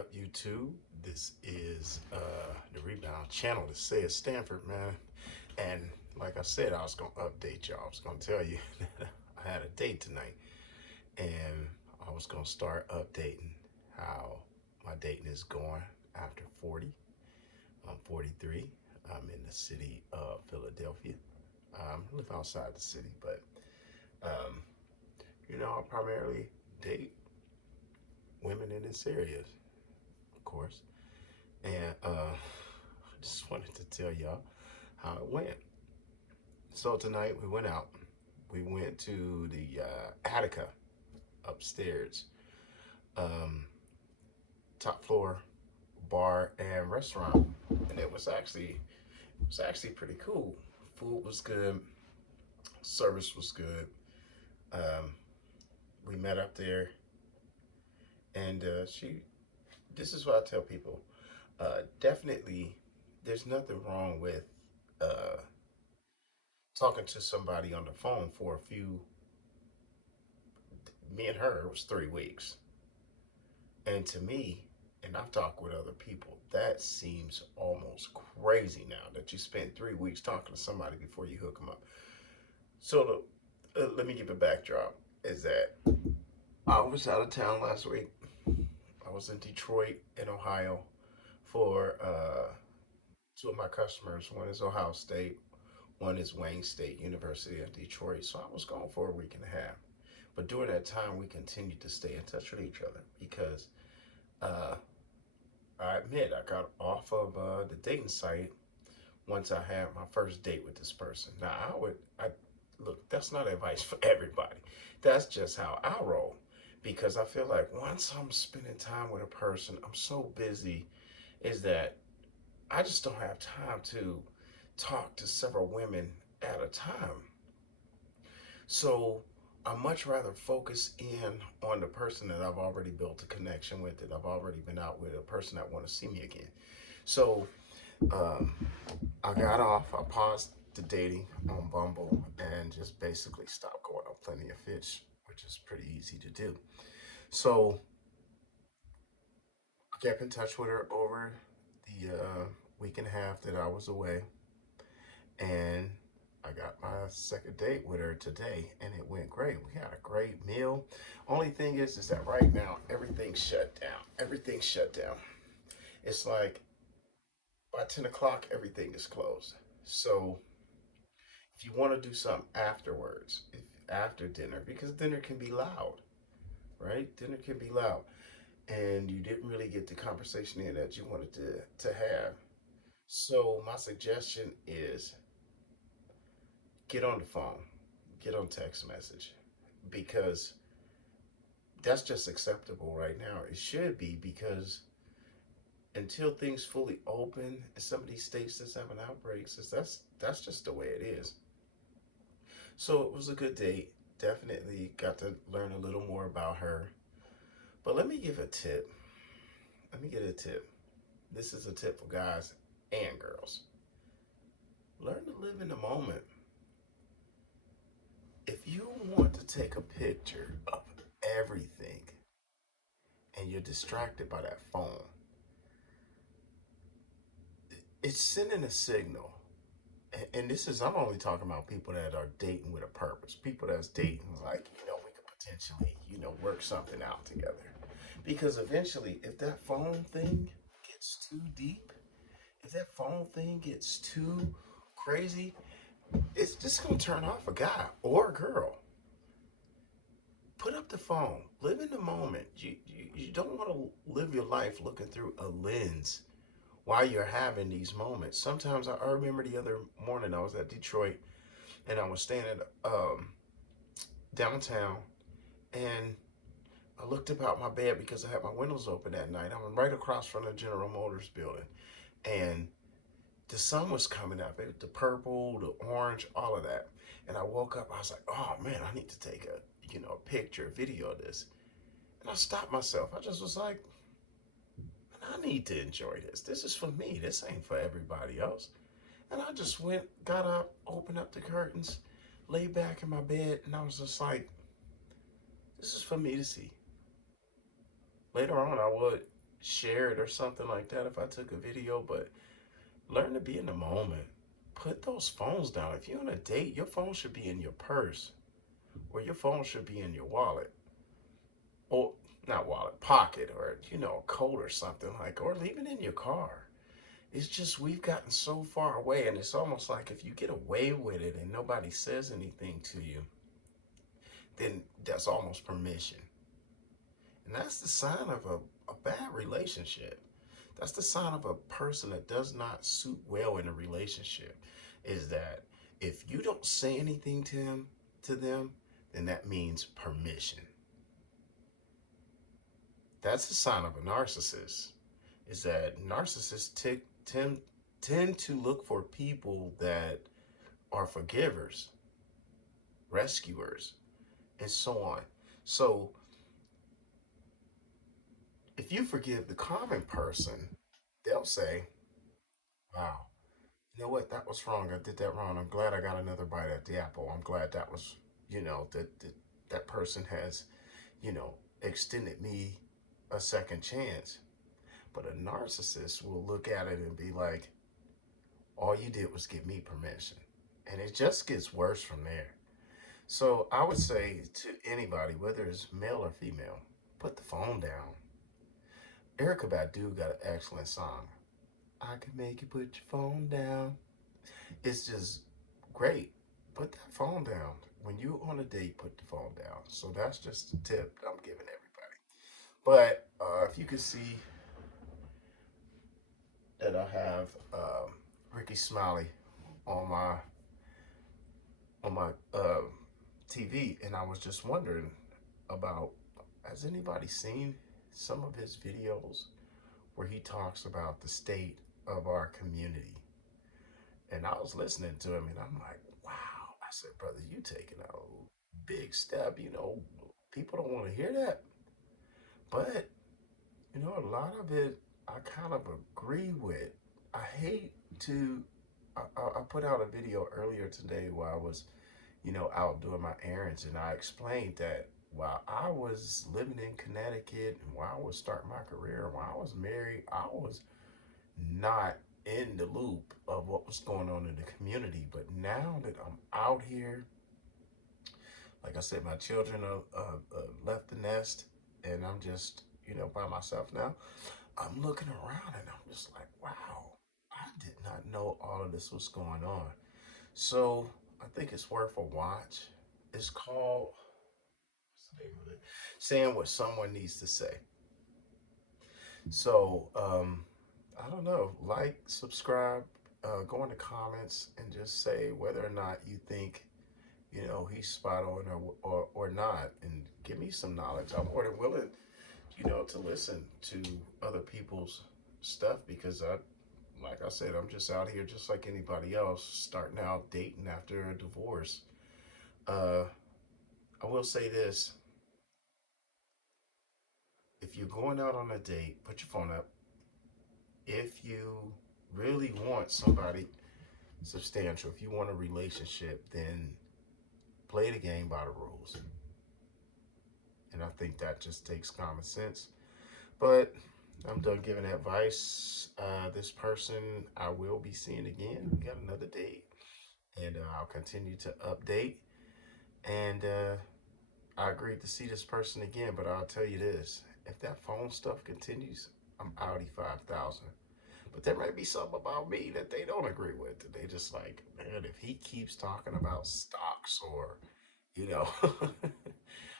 up, YouTube? This is the Rebound channel that says Stanford, man. And like I said, I was gonna update y'all. I was gonna tell you that I had a date tonight, and I was gonna start updating how my dating is going after 40. I'm 43. I'm in the city of Philadelphia. I live outside the city, but um, I primarily date women in this area, of course. And I just wanted to tell y'all how it went. So tonight we went out. We went to the Attica upstairs, um, top floor bar and restaurant, and it was actually pretty cool. Food was good, service was good. Um, we met up there, and she. This is what I tell people. Definitely, there's nothing wrong with uh, talking to somebody on the phone for a few. Me and her, it was 3 weeks, and to me, and I've talked with other people, that seems almost crazy now that you spent 3 weeks talking to somebody before you hook them up. So let me give a backdrop. Is that I was out of town last week. I was in Detroit in Ohio for two of my customers. One is Ohio State, one is Wayne State University of Detroit. So I was gone for a week and a half. But during that time, we continued to stay in touch with each other because uh, I admit I got off of the dating site once I had my first date with this person. Now, I look, that's not advice for everybody. That's just how I roll because I feel like once I'm spending time with a person, I'm so busy is that I just don't have time to talk to several women at a time. So I much rather focus in on the person that I've already built a connection with, that I've already been out with, a person that want to see me again. So um, I got off. I paused the dating on Bumble and just basically stopped going on Plenty of Fish, which is pretty easy to do. So I kept in touch with her over the week and a half that I was away, and I got my second date with her today, and it went great. We had a great meal. Only thing is that right now everything's shut down. Everything's shut down. It's like by 10 o'clock, everything is closed. So if you want to do something afterwards, after dinner, because dinner can be loud, right? Dinner can be loud, and you didn't really get the conversation in that you wanted to have. So my suggestion is get on the phone, get on text message, because that's just acceptable right now. It should be because until things fully open in some of these states that's having outbreaks, that's just the way it is. So it was a good date. Definitely got to learn a little more about her. But let me give a tip. Let me get a tip. This is a tip for guys and girls. Learn to live in the moment. If you want to take a picture of everything and you're distracted by that phone, it's sending a signal. And this is, I'm only talking about people that are dating with a purpose. People that's dating like, we could potentially, work something out together. Because eventually, if that phone thing gets too deep, if that phone thing gets too crazy, it's just going to turn off a guy or a girl. Put up the phone. Live in the moment. You don't want to live your life looking through a lens while you're having these moments. Sometimes I remember the other morning I was at Detroit and I was staying at downtown, and I looked up out my bed because I had my windows open that night. I'm right across from the General Motors building, and the sun was coming up. The purple, the orange, all of that. And I woke up. I was like, "Oh man, I need to take a picture, a video of this." And I stopped myself. I just was like, I need to enjoy this. This is for me. This ain't for everybody else. And I just went, got up, opened up the curtains, lay back in my bed, and I was just like, this is for me to see. Later on, I would. share it or something like that if I took a video, but learn to be in the moment. Put those phones down. If you're on a date, your phone should be in your purse or your phone should be in your wallet or not wallet, pocket or, coat or something like, or leave it in your car. It's just we've gotten so far away, and it's almost like if you get away with it and nobody says anything to you, then that's almost permission. And that's the sign of a bad relationship. That's the sign of a person that does not suit well in a relationship. Is that if you don't say anything to them, then that means permission. That's the sign of a narcissist. Is that narcissists tend to look for people that are forgivers, rescuers, and so on. So if you forgive the common person, they'll say, wow, you know what, that was wrong. I did that wrong. I'm glad I got another bite at the apple. I'm glad that was, that person has, you know, extended me a second chance. But a narcissist will look at it and be like, all you did was give me permission. And it just gets worse from there. So I would say to anybody, whether it's male or female, put the phone down. Erica Badu got an excellent song. I can make you put your phone down. It's just great. Put that phone down. When you on a date, put the phone down. So that's just a tip I'm giving everybody. But if you could see that I have Ricky Smiley on my TV, and I was just wondering about, has anybody seen some of his videos where he talks about the state of our community? And I was listening to him, and I'm like, wow. I said, brother, you taking a big step. People don't want to hear that, but a lot of it I kind of agree with. I hate to. I put out a video earlier today while I was, out doing my errands, and I explained that while I was living in Connecticut and while I was starting my career, while I was married, I was not in the loop of what was going on in the community. But now that I'm out here, like I said, my children left the nest, and I'm just, by myself now. I'm looking around and I'm just like, wow, I did not know all of this was going on. So I think it's worth a watch. It's called, what's the name of it? Saying What Someone Needs to Say. So I don't know, like, subscribe, go in the comments and just say whether or not you think, he's spot on or not, and give me some knowledge. I'm more than willing, to listen to other people's stuff because like I said, I'm just out here just like anybody else, starting out dating after a divorce. Uh, I will say this: if you're going out on a date, put your phone up. If you really want somebody substantial, if you want a relationship, then play the game by the rules. And I think that just takes common sense. But I'm done giving advice. This person I will be seeing again. We got another date, and I'll continue to update. And I agreed to see this person again, but I'll tell you this: if that phone stuff continues, I'm Audi 5,000. But there might be something about me that they don't agree with. That they just like, man, if he keeps talking about stocks or, you know,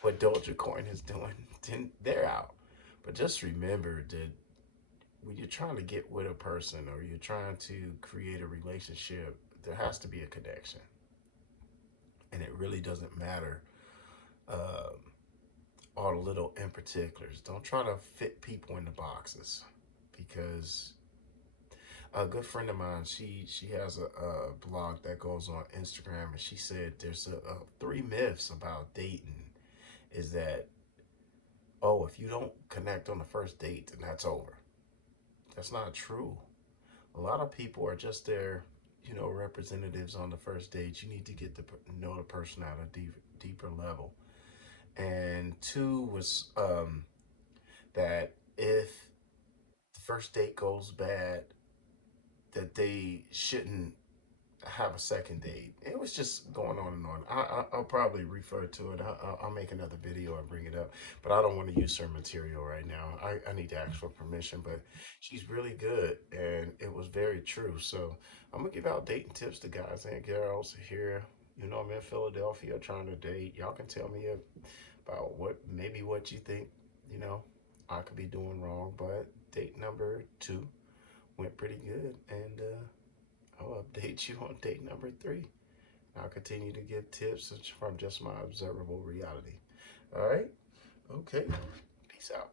what Dogecoin is doing, then they're out. But just remember that when you're trying to get with a person or you're trying to create a relationship, there has to be a connection. And it really doesn't matter uh, all the little in particulars. Don't try to fit people into boxes because a good friend of mine, she has a blog that goes on Instagram, and she said there's three myths about dating. Is that, oh, if you don't connect on the first date, then that's over. That's not true. A lot of people are just there, representatives on the first date. You need to get to know the person at a deeper level. And two was that if first date goes bad, that they shouldn't have a second date. It was just going on and on. I'll probably refer to it. I'll make another video and bring it up, but I don't want to use her material right now. I need to ask for permission, but she's really good, and it was very true. So I'm gonna give out dating tips to guys and girls here. You know, I'm in Philadelphia trying to date. Y'all can tell me about what you think, you know, I could be doing wrong. But date number 2 went pretty good, and I'll update you on date number 3. I'll continue to give tips from just my observable reality. All right? Okay. Peace out.